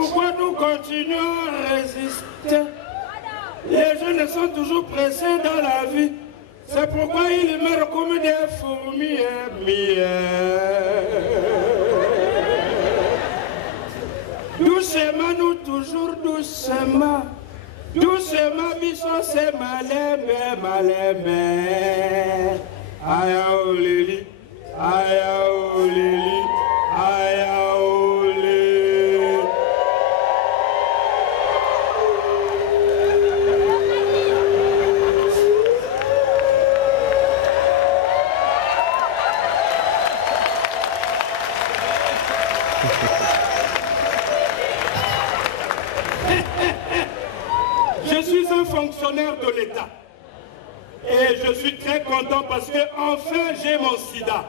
pourquoi nous continuons à résister. Les jeunes sont toujours pressés dans la vie. C'est pourquoi ils meurent comme des fourmis. Doucement, nous toujours doucement. Doucement, bichon, c'est malembe. Aya olili, aya olili, aya olili. Je suis un fonctionnaire de l'État. Et je suis très content parce que enfin j'ai mon sida.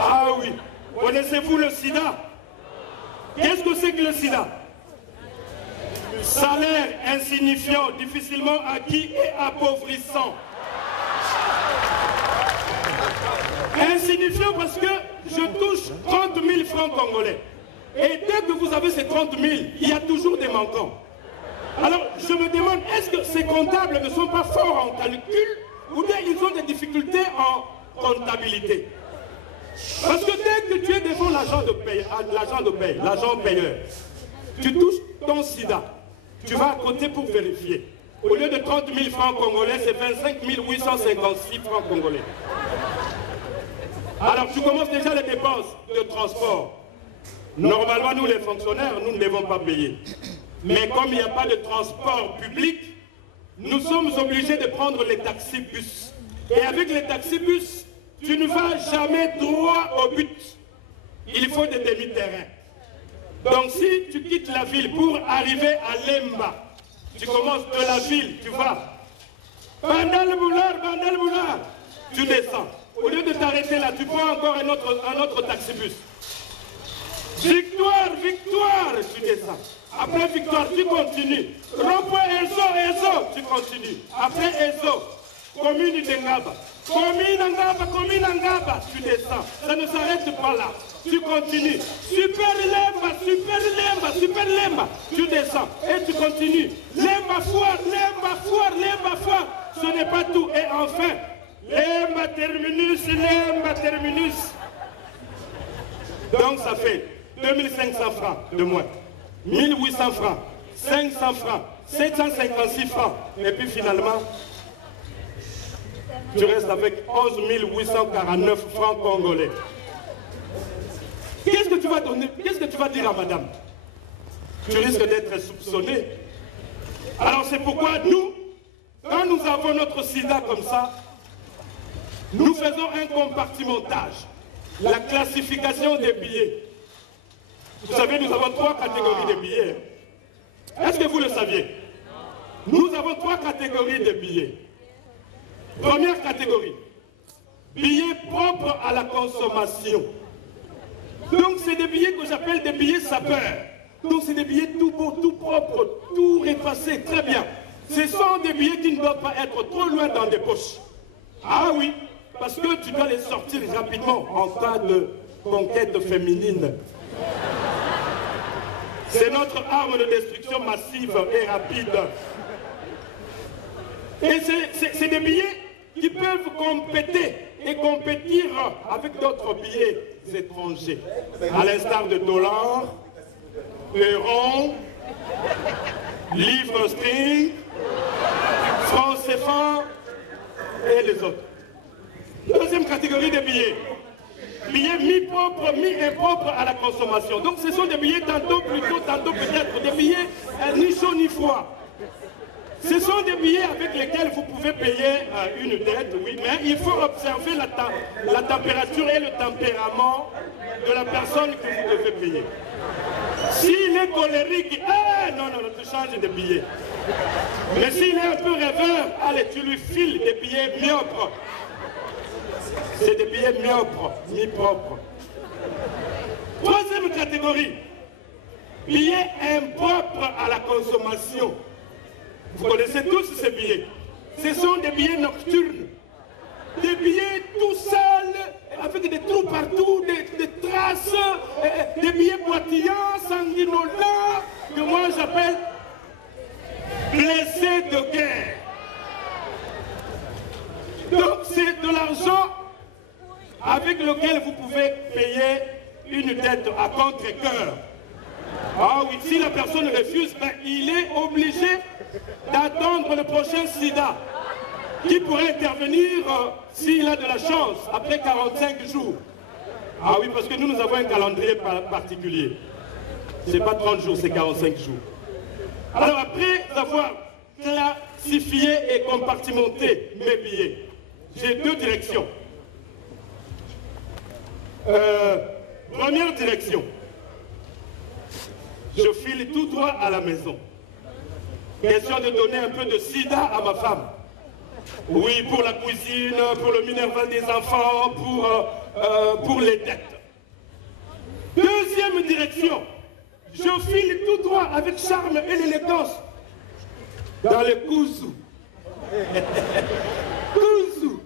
Ah oui. Connaissez-vous le sida? Qu'est-ce que c'est que le sida? Salaire insignifiant, difficilement acquis et appauvrissant. Insignifiant parce que je touche 30 000 francs congolais. Et dès que vous avez ces 30 000, il y a toujours des manquants. Alors, je me demande, est-ce que ces comptables ne sont pas forts en calcul ou bien ils ont des difficultés en comptabilité? Parce que dès que tu es devant l'agent de paie, l'agent payeur, tu touches ton sida, tu vas à côté pour vérifier. Au lieu de 30 000 francs congolais, c'est 25 856 francs congolais. Alors, tu commences déjà les dépenses de transport. Normalement, nous les fonctionnaires, nous ne devons pas payer. Mais comme il n'y a pas de transport public, nous sommes obligés de prendre les taxis-bus. Et avec les taxis-bus, tu ne vas jamais droit au but. Il faut des demi-terrains. Donc si tu quittes la ville pour arriver à Lemba, tu commences de la ville, tu vas Bandal Boulard, tu descends. Au lieu de t'arrêter là, tu prends encore un autre taxi-bus. Victoire, tu descends. Après Victoire, tu continues. Rond-point Ezo, tu continues. Après Ezo, commune de Ngaba. Commune Ngaba, tu descends. Ça ne s'arrête pas là. Tu continues. Super Lemba, tu descends. Et tu continues. Lemba foire. Ce n'est pas tout. Et enfin, Lemba terminus. Donc ça fait 2500 francs de moins. 1800 francs, 500 francs, 756 francs. Et puis finalement, tu restes avec 11 849 francs congolais. Qu'est-ce que tu vas donner? Qu'est-ce que tu vas dire à madame? Tu risques d'être soupçonné. Alors c'est pourquoi nous, quand nous avons notre sida comme ça, nous faisons un compartimentage. La classification des billets. Vous savez, nous avons 3 catégories de billets. Est-ce que vous le saviez? Nous avons 3 catégories de billets. Première catégorie, billets propres à la consommation. Donc c'est des billets que j'appelle des billets sapeurs. Donc c'est des billets tout beaux, tout propres, tout répassés, très bien. Ce sont des billets qui ne doivent pas être trop loin dans des poches. Ah oui, parce que tu dois les sortir rapidement en cas de conquête féminine. C'est notre arme de destruction massive et rapide. Et c'est des billets qui peuvent compéter et compétir avec d'autres billets étrangers. À l'instar de dollars, euros, livres sterling, francs CFA et les autres. Deuxième catégorie de billets. Billets mi-propres, mi-impropres à la consommation. Donc ce sont des billets tantôt plutôt, tantôt peut-être, des billets ni chaud ni froid. Ce sont des billets avec lesquels vous pouvez payer une dette, oui, mais il faut observer la température et le tempérament de la personne que vous devez payer. S'il est colérique, non, tu changes de billet. Mais s'il est un peu rêveur, allez, tu lui files des billets myopes. C'est des billets myopes, mi-propres. Troisième catégorie, billets impropres à la consommation. Vous connaissez tous ces billets. Ce sont des billets nocturnes. Des billets tout seuls, avec des trous partout, des traces, des billets boitillants, sanguinolents, que moi j'appelle blessés de guerre. Donc c'est de l'argent avec lequel vous pouvez payer une dette à contre-cœur. Ah oui, si la personne refuse, ben, il est obligé d'attendre le prochain SIDA qui pourrait intervenir s'il a de la chance, après 45 jours. Ah oui, parce que nous avons un calendrier particulier. Ce n'est pas 30 jours, c'est 45 jours. Alors après avoir classifié et compartimenté mes billets, j'ai deux directions. Première direction, je file tout droit à la maison. Question de donner un peu de sida à ma femme. Oui, pour la cuisine, pour le minerval des enfants, pour les dettes. Deuxième direction, je file tout droit avec charme et l'élégance dans le Kouzou. Kouzou.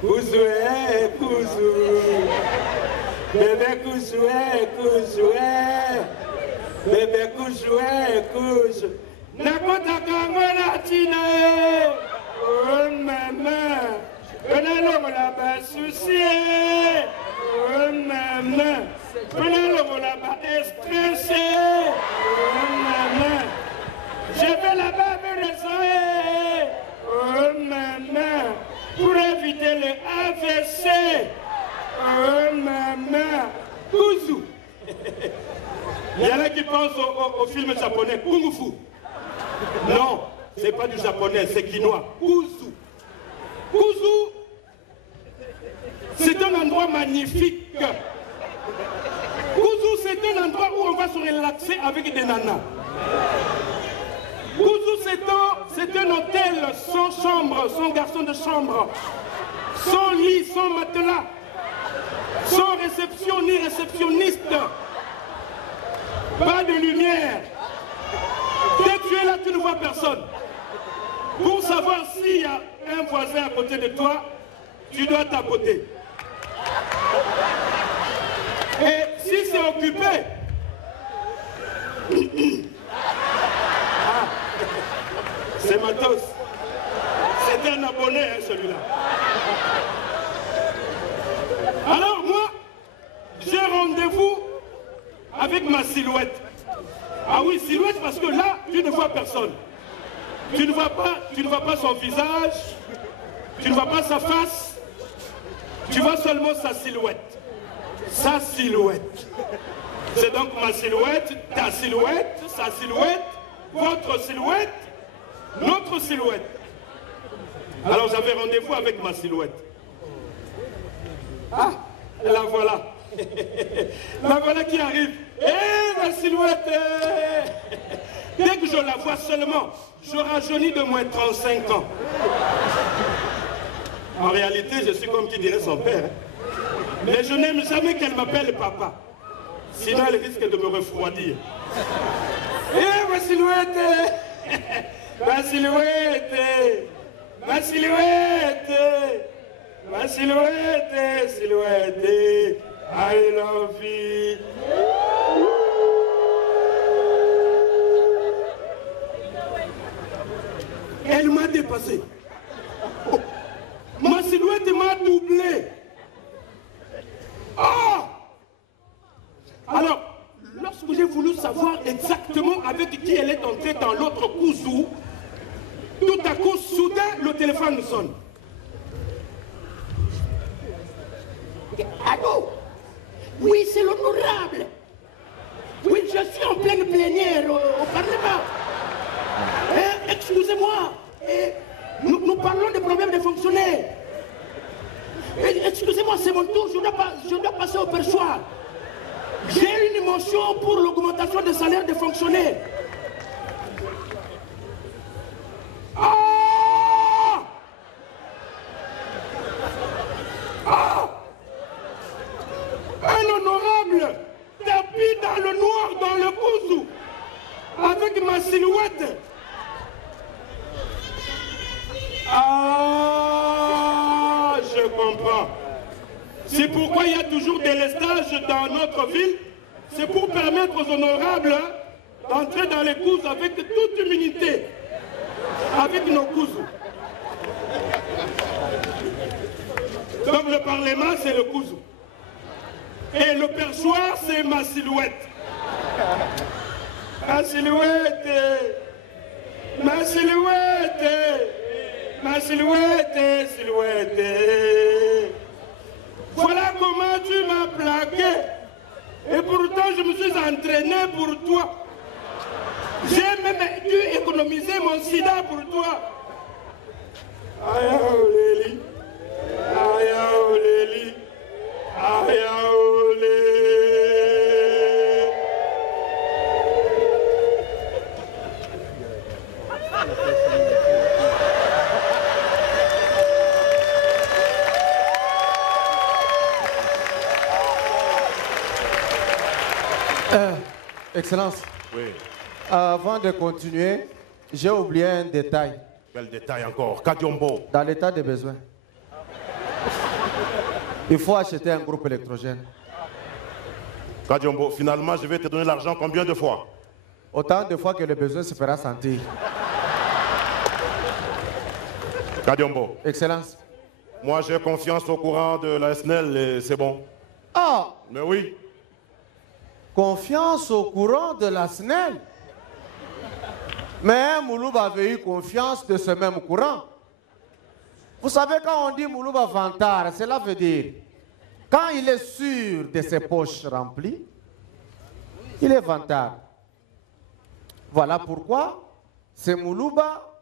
Kouzou, Kouzou. Bébé Kouzou, Kouzou. Bébé Kouzou, Kouzou. Nakota Kangona Tina, oh maman, on a là-bas souci, oh maman, on a là-bas stressé, oh maman, je vais là-bas me résoudre, oh maman, pour éviter le AVC, oh maman, Kouzou. Il y en a qui pensent au film japonais, Kung Fu. Non, c'est pas du japonais, c'est quinoa. Kouzou. Kouzou, c'est un endroit magnifique. Kouzou, c'est un endroit où on va se relaxer avec des nanas. Kouzou, c'est un hôtel sans chambre, sans garçon de chambre, sans lit, sans matelas, sans réception ni réceptionniste. Pas de lumière. Dès que tu es là, tu ne vois personne. Pour savoir s'il y a un voisin à côté de toi, tu dois tapoter. Et si c'est occupé, ah, c'est matos. C'est un abonné, hein, celui-là. Alors moi, j'ai rendez-vous avec ma silhouette. Ah oui, silhouette, parce que là, tu ne vois personne. Tu ne vois pas son visage, tu ne vois pas sa face, tu vois seulement sa silhouette. Sa silhouette. C'est donc ma silhouette, ta silhouette, sa silhouette, votre silhouette, notre silhouette. Alors j'avais rendez-vous avec ma silhouette. Ah, la voilà. La voilà qui arrive. Eh, ma silhouette! Dès que je la vois seulement, je rajeunis de moins 35 ans. En réalité, je suis comme qui dirait son père. Mais je n'aime jamais qu'elle m'appelle papa. Sinon, elle risque de me refroidir. Eh, ma silhouette! Ma silhouette! Ma silhouette! Ma silhouette! Silhouette! I love you. Elle m'a dépassé. Oh. Ma silhouette m'a doublé. Ah! Alors, lorsque j'ai voulu savoir exactement avec qui elle est entrée dans l'autre Kouzou, tout à coup, soudain, le téléphone sonne. Allô? Oui, c'est l'honorable. Oui, je suis en pleine plénière au Parlement. Excusez-moi, nous parlons des problèmes des fonctionnaires. Excusez-moi, c'est mon tour, je dois passer au perchoir. J'ai une motion pour l'augmentation des salaires des fonctionnaires. Ah! Ah! Un honorable tapis dans le noir, dans le Kouzou, avec ma silhouette. Ah, je comprends. C'est pourquoi il y a toujours des lestages dans notre ville. C'est pour permettre aux honorables d'entrer dans les courses avec toute humilité, avec nos cousous. Donc le Parlement, c'est le cousou. Et le perchoir, c'est ma silhouette. Ma silhouette, ma silhouette, ma silhouette, silhouette. Voilà comment tu m'as plaqué. Et pourtant, je me suis entraîné pour toi. J'ai même dû économiser mon sida pour toi. Aya oleli, aya oleli, aya oleli. Excellence. Oui. Avant de continuer, j'ai oublié un détail. Quel détail encore? Kadiombo. Dans l'état des besoins, il faut acheter un groupe électrogène. Kadiombo, finalement, je vais te donner l'argent combien de fois? Autant de fois que le besoin se fera sentir. Kadiombo. Excellence. Moi, j'ai confiance au courant de la SNEL et c'est bon. Ah! Mais oui. Confiance au courant de la SNEL. Mais Moulouba avait eu confiance de ce même courant. Vous savez, quand on dit Moulouba vantard, cela veut dire, quand il est sûr de ses poches remplies, il est vantard. Voilà pourquoi c'est Moulouba